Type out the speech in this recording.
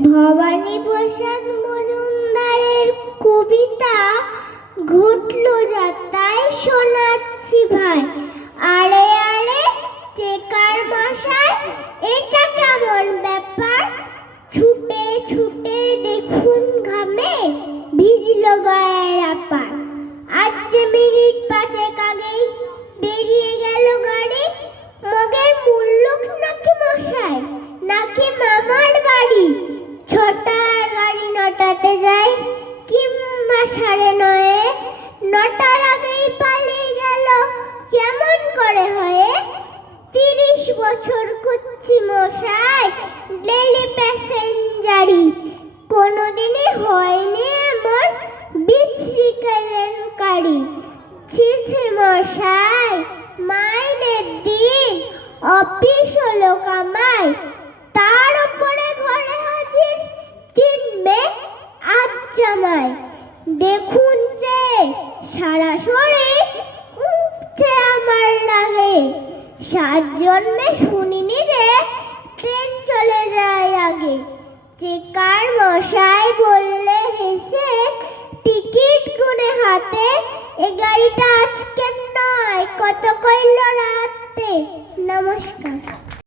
ভবানী প্রসাদ মজুমদারের কবিতা ঘটলো যা তাই শোনাচ্ছি ভাই। আরে আরে চেকার মশাই, এটা কেমন ব্যাপার? ছুটে ছুটে দেখুন ঘামে ভিজল গায়ের আপার। আজ যে মিনিট পাঁচেক আগেই বেরিয়ে গেল গাড়ি, মগের মূল লোক নাকি মশাই, নাকি মামার বাড়ি। ছটার গাড়ি নটাতে যায় কিংবা 9:30, নটার আগেই পালিয়ে গেল কেমন করে হয়ে? 30 বছর করছি মশাই ডেলি প্যাসেঞ্জারি, কোনোদিনই হয়নি এমন বিচ্ছিরি কেলেঙ্কারি। ছি ছি মশাই, মাইনের দিন অফিস হলো কামাই, তার উপরে ঘরে হাজির কিনবে আজ জামাই। দেখুন যে সারা শরীর উঠছে আমার রাগে, 7 জন্মে শুনিনি যে ট্রেন চলে যায় আগে। চেকার মশাই বললে হেসে টিকিট গুনে হাতে, এ গাড়িটা আজকের নয়, কত কইল রাতে। নমস্কার।